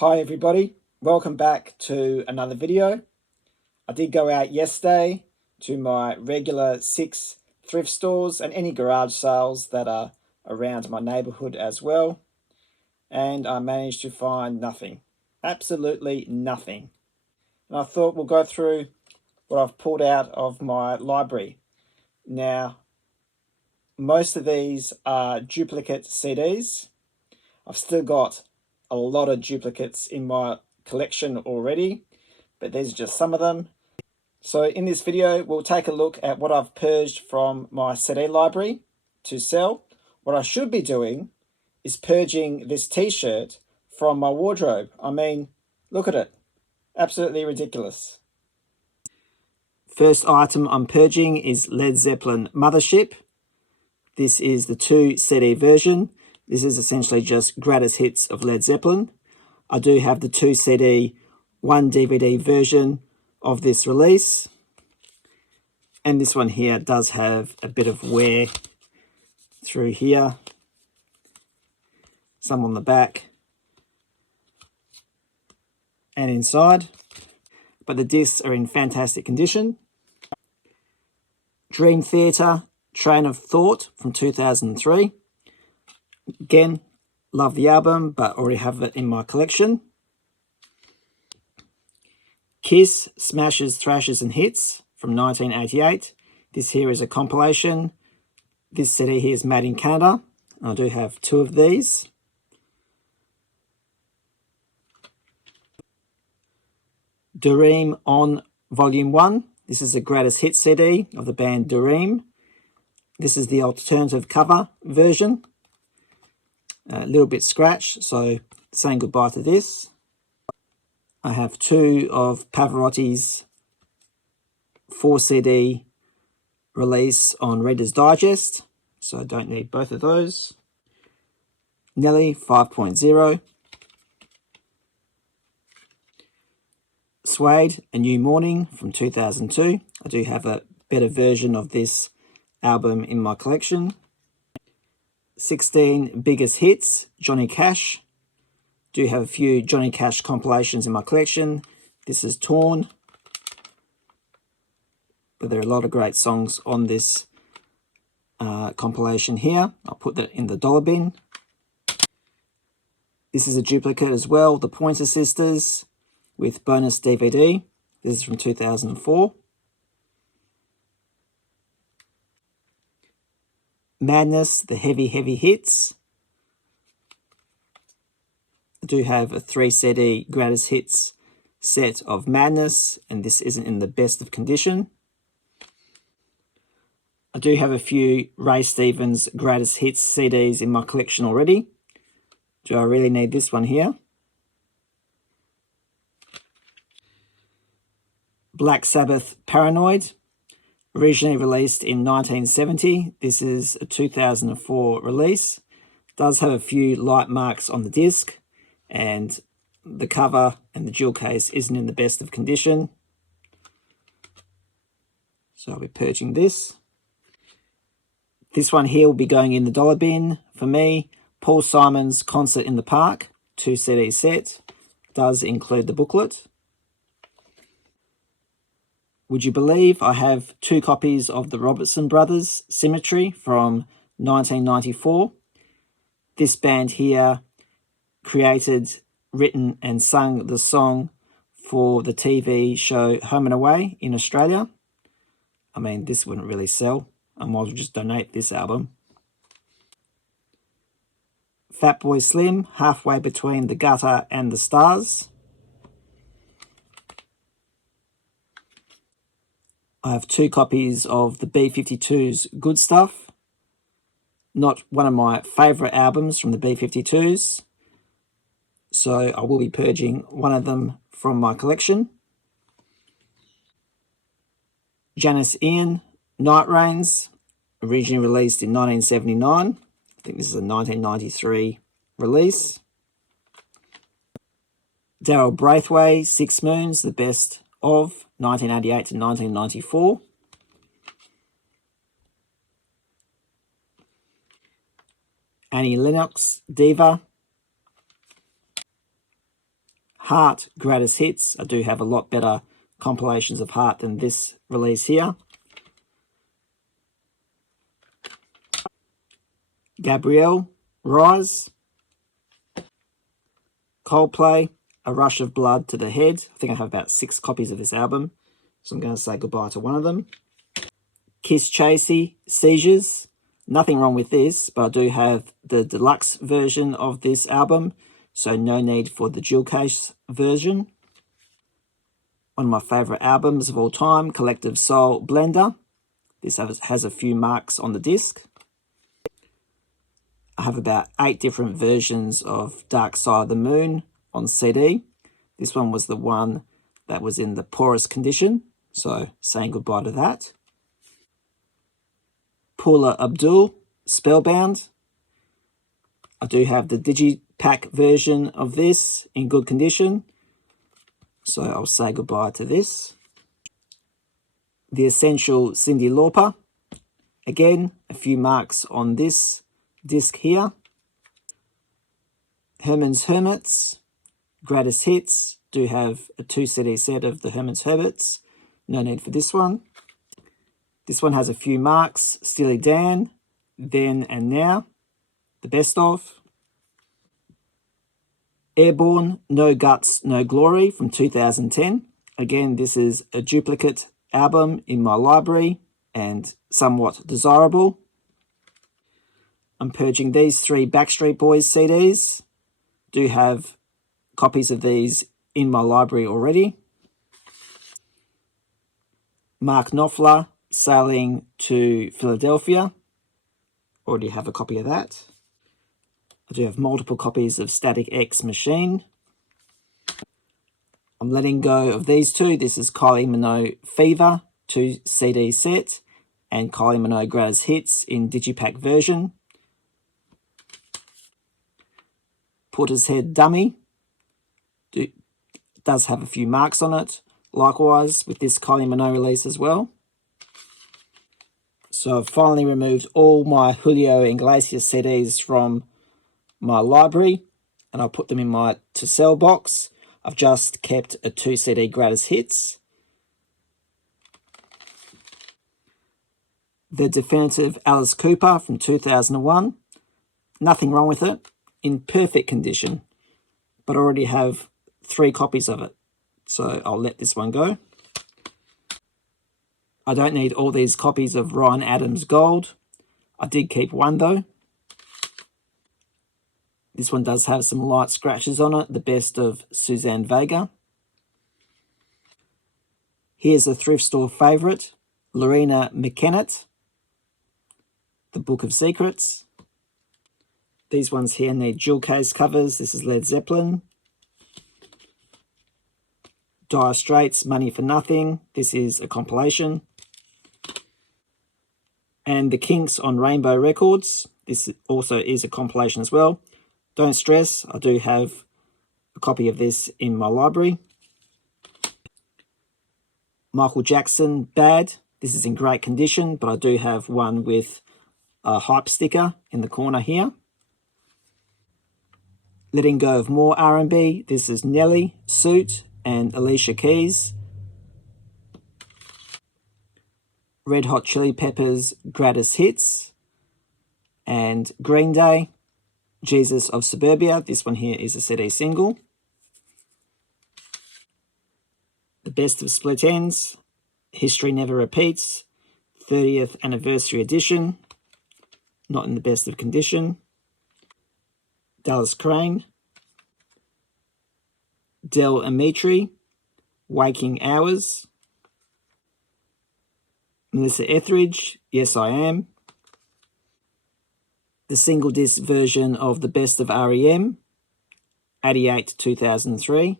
Hi everybody, welcome back to another video. I did go out yesterday to my regular 6 thrift stores and any garage sales that are around my neighborhood as well, and I managed to find nothing, absolutely nothing. And I thought we'll go through what I've pulled out of my library. Now, most of these are duplicate CDs. I've still got a lot of duplicates in my collection already, but these are just some of them. So in this video, we'll take a look at what I've purged from my CD library to sell. What I should be doing is purging this t-shirt from my wardrobe. I mean, look at it. Absolutely ridiculous. First item I'm purging is Led Zeppelin Mothership. This is the 2 CD version. This is essentially just greatest hits of Led Zeppelin. I do have the 2 CD, 1 DVD version of this release. And this one here does have a bit of wear through here. Some on the back and inside. But the discs are in fantastic condition. Dream Theater, Train of Thought from 2003. Again, love the album, but already have it in my collection. Kiss, Smashes, Thrashes and Hits from 1988. This here is a compilation. This CD here is made in Canada. I do have 2 of these. Dream on Volume 1. This is the greatest hit CD of the band Dream. This is the alternative cover version. A little bit scratched, so saying goodbye to this. I have 2 of Pavarotti's 4 CD release on Reader's Digest, so I don't need both of those. Nelly 5.0. Suede, A New Morning from 2002. I do have a better version of this album in my collection. 16 Biggest Hits, Johnny Cash. Do have a few Johnny Cash compilations in my collection. This is Torn. But there are a lot of great songs on this compilation here. I'll put that in the dollar bin. This is a duplicate as well, the Pointer Sisters with bonus DVD. This is from 2004. Madness, the Heavy Hits. I do have a 3 CD greatest hits set of Madness, and this isn't in the best of condition. I do have a few Ray Stevens greatest hits CDs in my collection already. Do I really need this one here? Black Sabbath Paranoid, originally released in 1970. This is a 2004 release. Does have a few light marks on the disc, and the cover and the jewel case isn't in the best of condition. So I'll be purging this. This one here will be going in the dollar bin for me. Paul Simon's Concert in the Park, 2 CD set. Does include the booklet. Would you believe I have 2 copies of the Robertson Brothers Symmetry from 1994. This band here created, written and sung the song for the TV show Home and Away in Australia. I mean, this wouldn't really sell. I might as well just donate this album. Fatboy Slim, Halfway Between the Gutter and the Stars. I have 2 copies of the B-52s Good Stuff. Not one of my favourite albums from the B-52s. So I will be purging one of them from my collection. Janis Ian, Night Rains, originally released in 1979. I think this is a 1993 release. Daryl Braithwaite, 6 Moons, the best of 1988 to 1994. Annie Lennox, Diva. Heart, greatest hits. I do have a lot better compilations of Heart than this release here. Gabrielle, Rise. Coldplay, A Rush of Blood to the Head. I think I have about 6 copies of this album, so I'm going to say goodbye to one of them. Kiss Chasey, Seizures. Nothing wrong with this, but I do have the deluxe version of this album, so no need for the jewel case version. One of my favourite albums of all time, Collective Soul Blender. This has a few marks on the disc. I have about 8 different versions of Dark Side of the Moon on CD. This one was the one that was in the poorest condition, so saying goodbye to that. Paula Abdul, Spellbound. I do have the digipack version of this in good condition, so I'll say goodbye to this. The Essential Cyndi Lauper. Again, a few marks on this disc here. Herman's Hermits, Greatest Hits. Do have a 2 CD set of the Herman's Hermits. No need for this one. This one has a few marks. Steely Dan, Then and Now, the best of. Airborne, No Guts, No Glory from 2010. Again, this is a duplicate album in my library and somewhat desirable. I'm purging these 3 Backstreet Boys CDs. Do have copies of these in my library already. Mark Knopfler, Sailing to Philadelphia. Already have a copy of that. I do have multiple copies of Static X Machine. I'm letting go of these 2. This is Kylie Minogue Fever 2 CD set and Kylie Minogue Greatest Hits in Digipack version. Portishead Dummy does have a few marks on it. Likewise with this Kylie Minogue release as well. So I've finally removed all my Julio Iglesias CDs from my library and I'll put them in my to sell box. I've just kept a 2 CD Greatest Hits. The Definitive Alice Cooper from 2001. Nothing wrong with it. In perfect condition. But I already have 3 copies of it. So I'll let this one go. I don't need all these copies of Ryan Adams Gold. I did keep one though. This one does have some light scratches on it. The best of Suzanne Vega. Here's a thrift store favourite. Lorena McKennett. The Book of Secrets. These ones here need jewel case covers. This is Led Zeppelin. Dire Straits, Money for Nothing. This is a compilation. And The Kinks on Rainbow Records. This also is a compilation as well. Don't stress, I do have a copy of this in my library. Michael Jackson, Bad. This is in great condition, but I do have one with a hype sticker in the corner here. Letting Go of More R&B. This is Nelly, Suit, and Alicia Keys. Red Hot Chili Peppers, Greatest Hits. And Green Day, Jesus of Suburbia. This one here is a CD single. The Best of Split Ends, History Never Repeats, 30th Anniversary Edition. Not in the best of condition. Dallas Crane. Del Amitri, Waking Hours. Melissa Etheridge, Yes I Am. The single disc version of The Best of REM, 88 to 2003.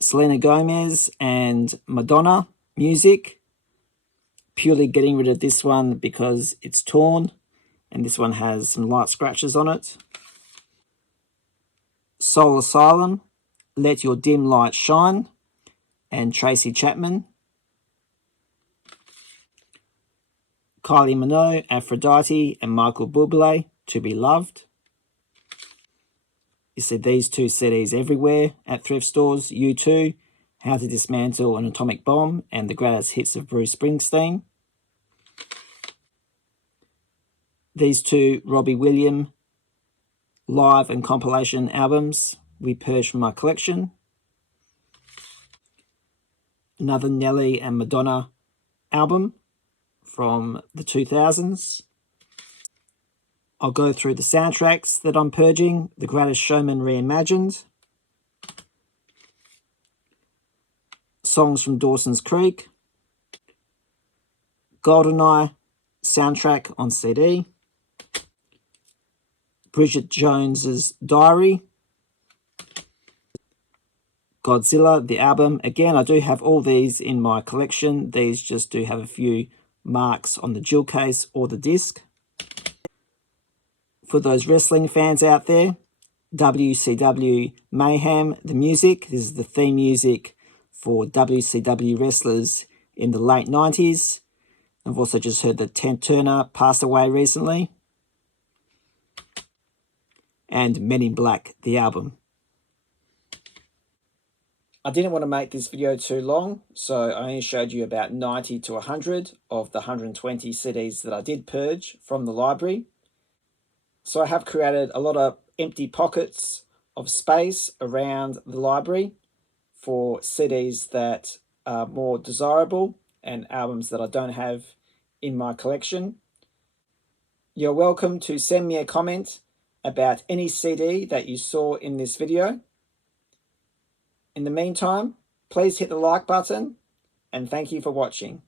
Selena Gomez and Madonna, Music. Purely getting rid of this one because it's torn and this one has some light scratches on it. Soul Asylum, Let Your Dim Light Shine, and Tracy Chapman. Kylie Minogue, Aphrodite, and Michael Bublé, To Be Loved. You see these two CDs everywhere at thrift stores. U2, How to Dismantle an Atomic Bomb, and The Greatest Hits of Bruce Springsteen. These two Robbie Williams live and compilation albums we purged from my collection. Another Nelly and Madonna album from the 2000s. I'll go through the soundtracks that I'm purging. The Greatest Showman Reimagined. Songs from Dawson's Creek. GoldenEye soundtrack on CD. Bridget Jones's Diary. Godzilla, the album. Again, I do have all these in my collection. These just do have a few marks on the jewel case or the disc. For those wrestling fans out there, WCW Mayhem, the music. This is the theme music for WCW wrestlers in the late 90s. I've also just heard that Ted Turner passed away recently. And Men in Black, the album. I didn't want to make this video too long, so I only showed you about 90 to 100 of the 120 CDs that I did purge from the library. So I have created a lot of empty pockets of space around the library for CDs that are more desirable and albums that I don't have in my collection. You're welcome to send me a comment about any CD that you saw in this video. In the meantime, please hit the like button and thank you for watching.